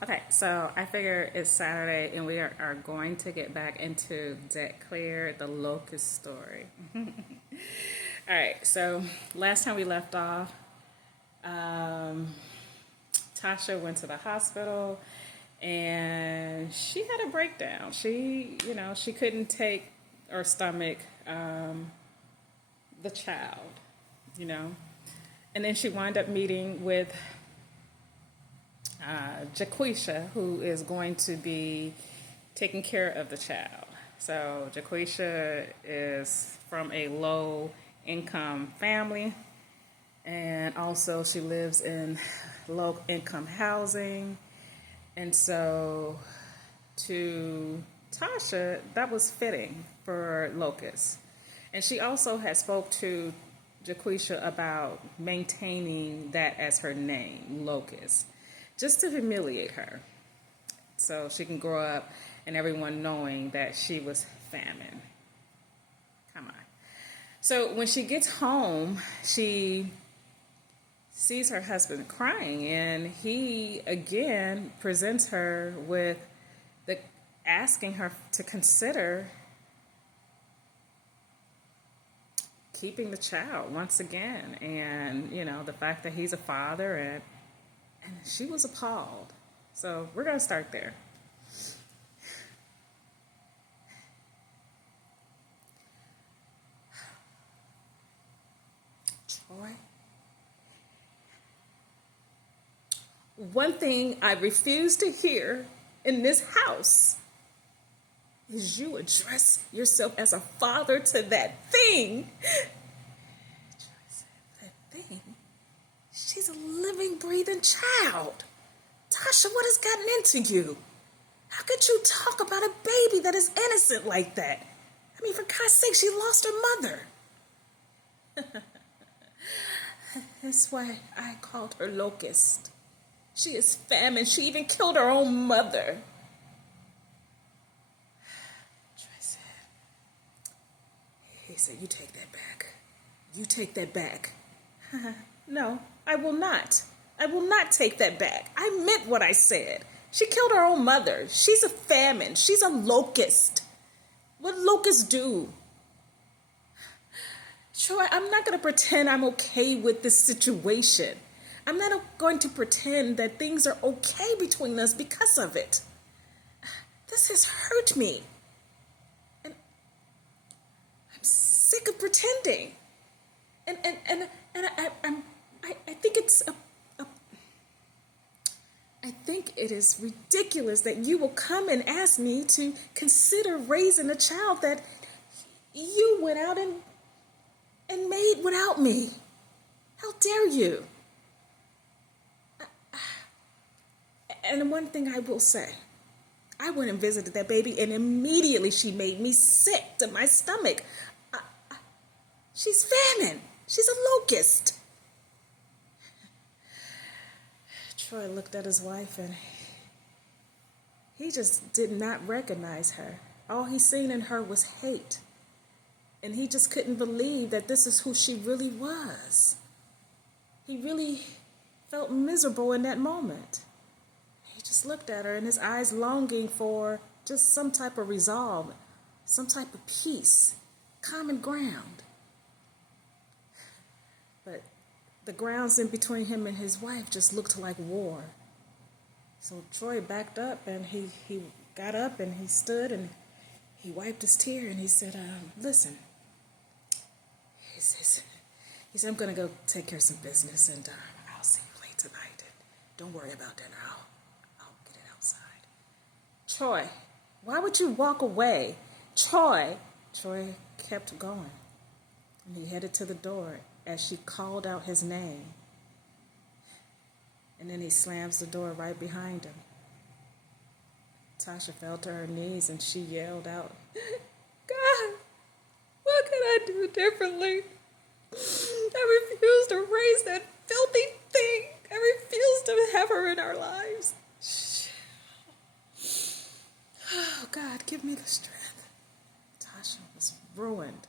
Okay, so I figure it's Saturday and we are going to get back into Debt Clear, the Locust story. All right, so last time we left off, um, Tasha went to the hospital and she had a breakdown. She couldn't take or stomach the child, you know. And then she wound up meeting with Jaquisha, who is going to be taking care of the child. So Jaquisha is from a low income family, and also she lives in low income housing. And so to Tasha, that was fitting for Locust. And she also had spoke to Jaquisha about maintaining that as her name, Locust, just to humiliate her. So she can grow up and everyone knowing that she was famine. Come on. So when she gets home, she sees her husband crying, and he again presents her with the asking her to consider keeping the child once again, and the fact that he's a father, and she was appalled. So we're gonna start there. Troy, one thing I refuse to hear in this house is you address yourself as a father to that thing. That thing? She's a living, breathing child. Tasha, what has gotten into you? How could you talk about a baby that is innocent like that? I mean, for God's sake, she lost her mother. That's why I called her Locust. She is famine. She even killed her own mother. Troy said, he said, you take that back. You take that back. No, I will not. I will not take that back. I meant what I said. She killed her own mother. She's a famine. She's a locust. What locusts do? Troy, I'm not going to pretend I'm okay with this situation. I'm not going to pretend that things are okay between us because of it. This has hurt me. And I'm sick of pretending. I think I think it is ridiculous that you will come and ask me to consider raising a child that you went out and made without me. How dare you? And one thing I will say, I went and visited that baby, and immediately she made me sick to my stomach. She's famine. She's a locust. Troy looked at his wife, and he just did not recognize her. All he seen in her was hate. And he just couldn't believe that this is who she really was. He really felt miserable in that moment. He just looked at her, and his eyes longing for just some type of resolve, some type of peace, common ground. But the grounds in between him and his wife just looked like war. So Troy backed up, and he got up and he stood and he wiped his tear, and he said, listen. He said, I'm going to go take care of some business, and I'll see you late tonight. And don't worry about dinner. I'll get it outside. Troy, why would you walk away? Troy kept going, and he headed to the door as she called out his name. And then he slams the door right behind him. Tasha fell to her knees and she yelled out, God, what can I do differently? I refuse to raise that filthy thing. I refuse to have her in our lives. Oh, God, give me the strength. Tasha was ruined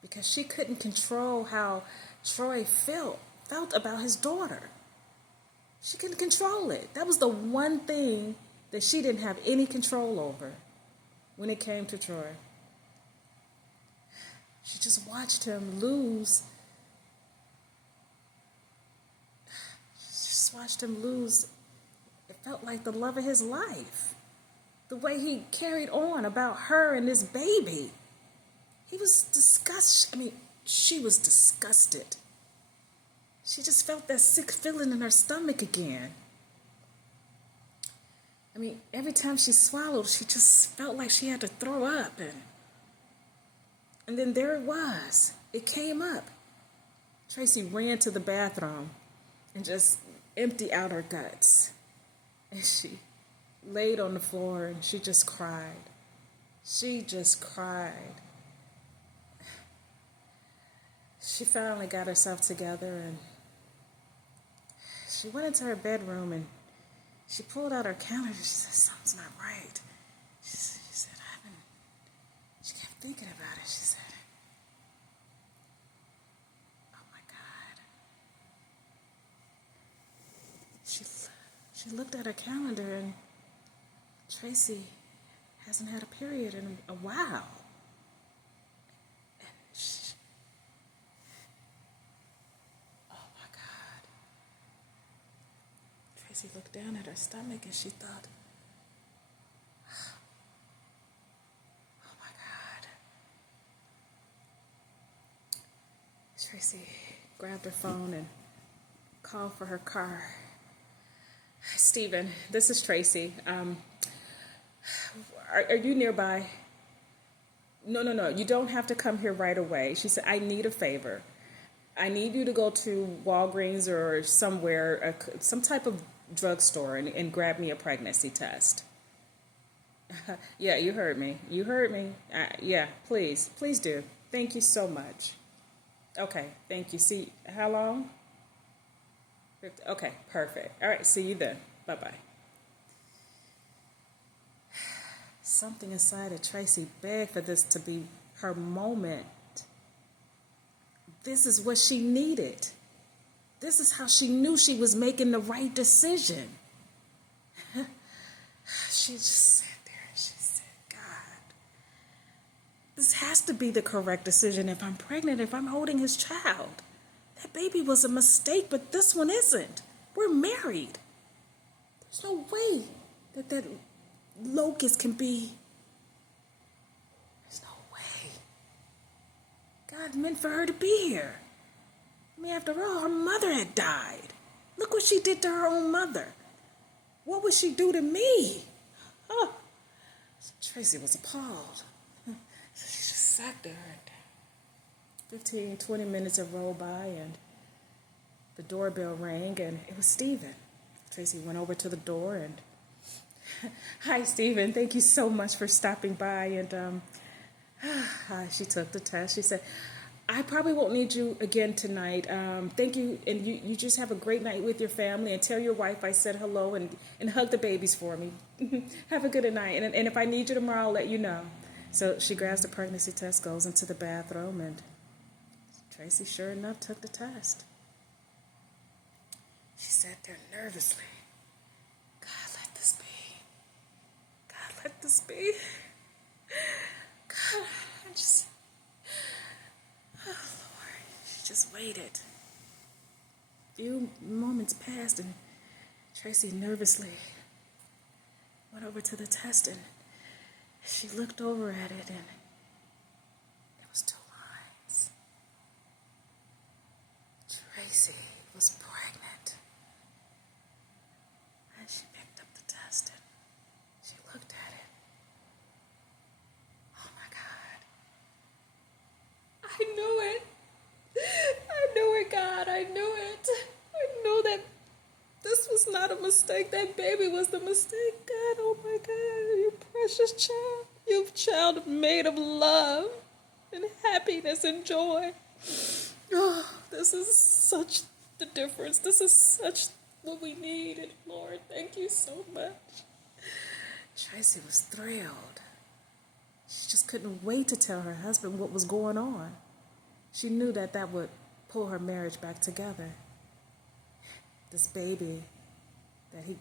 because she couldn't control how Troy felt about his daughter. She couldn't control it. That was the one thing that she didn't have any control over when it came to Troy. She just watched him lose. She just watched him lose. It felt like the love of his life. The way he carried on about her and this baby. He was disgusted. I mean, she was disgusted. She just felt that sick feeling in her stomach again. I mean, every time she swallowed, she just felt like she had to throw up. And then there it was. It came up. Tracy ran to the bathroom and just emptied out her guts. And she laid on the floor and she just cried. She just cried. She finally got herself together and she went into her bedroom and she pulled out her calendar. She said, something's not right. She said, she kept thinking about it. She said, oh my God. She looked at her calendar and Tracy hasn't had a period in a while. She looked down at her stomach and she thought, oh my God. Tracy grabbed her phone and called for her car. Stephen, this is Tracy. Are you nearby? No. You don't have to come here right away. She said, I need a favor. I need you to go to Walgreens or somewhere, some type of drugstore and grab me a pregnancy test. Yeah, you heard me. Yeah, please do. Thank you so much. Okay, thank you. See, how long? Okay, perfect. All right, see you then. Bye-bye. Something inside of Tracy begged for this to be her moment. This is what she needed. This is how she knew she was making the right decision. She just sat there and she said, God, this has to be the correct decision if I'm pregnant, if I'm holding his child. That baby was a mistake, but this one isn't. We're married. There's no way that Locust can be. There's no way. God meant for her to be here. I mean, after all, her mother had died. Look what she did to her own mother. What would she do to me? Oh, Tracy was appalled. She just sat there. 15, 20 minutes had rolled by and the doorbell rang and it was Stephen. Tracy went over to the door and, hi, Stephen. Thank you so much for stopping by. And she took the test. She said, I probably won't need you again tonight. Thank you. And you just have a great night with your family and tell your wife I said hello and hug the babies for me. Have a good night. And if I need you tomorrow, I'll let you know. So she grabs the pregnancy test, goes into the bathroom, and Tracy, sure enough, took the test. She sat there nervously. God, let this be. God, let this be. God, oh, Lord. She just waited. A few moments passed, and Tracy nervously went over to the test, and she looked over at it, and it was 2 lines. Tracy was pregnant. And she picked up the test, and she looked at it. Oh, my God. I knew it. I knew it, God. I knew it. I knew that this was not a mistake. That baby was the mistake. God, oh my God, you precious child. You child made of love and happiness and joy. Oh, this is such the difference. This is such what we needed, Lord. Thank you so much. Tracy was thrilled. She just couldn't wait to tell her husband what was going on. She knew that would pull her marriage back together. This baby that he